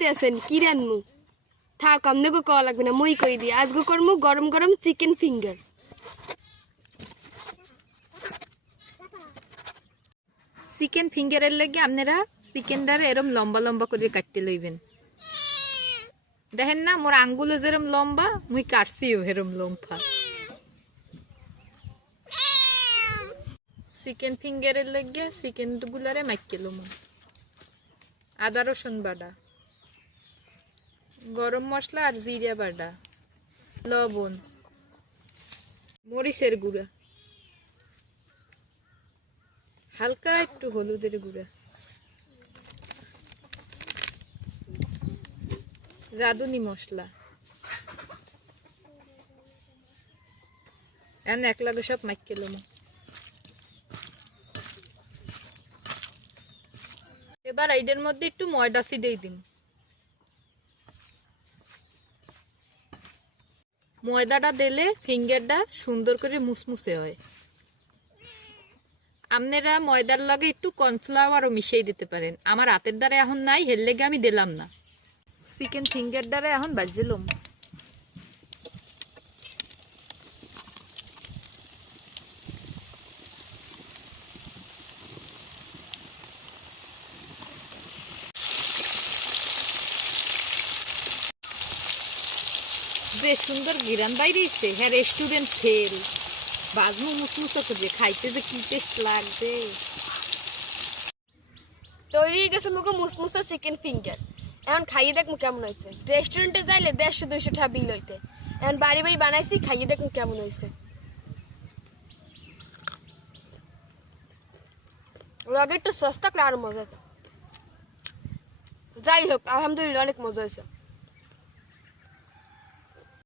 দেখতে আছেন কি রানমু থাক আমনেগো কওয়া লাগবে না মই কই দি আজগো করমু গরম গরম চিকেন ফিঙ্গার। চিকেন ফিঙ্গারের লাগে আপনারা চিকেনটারে এরম লম্বা লম্বা করে কাটতে লইবেন। দেখেন না মোর আঙ্গুলে যেরম লম্বা মুই কাটছিও এরম লম্বা। চিকেন ফিঙ্গারের লাগে চিকেন গুলারে মাইকেলুম। আদা রসুন বাটা, গরম মশলা আর জিরা বাটা, লবণ, মরিচের গুঁড়া, হালকা একটু হলুদের গুঁড়া, রাঁধুনি মশলা, এখন এক লাগে সব মাইকেলুম। এবার এইটার মধ্যে একটু ময়দা ছিটাই দিন। ময়দাটা দিলে ফিঙ্গারটা সুন্দর করে মুসমুসে হয়। আপনারা ময়দার লগে একটু কর্নফ্লাওয়ারও মিশিয়ে দিতে পারেন। আমার হাতের দ্বারা এখন নাই, হের লেগে আমি দিলাম না। চিকেন ফিঙ্গার দ্বারা এখন বাজিলাম। বেশ সুন্দর গিরান বাইরেছে। হ্যাঁ রেস্টুরেন্ট ফেল। বাজমু মুসমুসা করে খাইতে যে কি টেস্ট লাগবে। তৈরি হয়ে গেছে মুগো মুসমুসা চিকেন ফিঙ্গার। এখন খাইয়ে দেখমু কেমন হয়েছে। রেস্টুরেন্টে যাইলে 150-200 টাকা বিল হইতে, এখন বাড়ি বাড়ি বানাইছি খাইয়ে দেখমু কেমন হয়েছে। লগে একটু সস থাকলে আরো মজা হতো। যাই হোক আলহামদুলিল্লাহ অনেক মজা হয়েছে।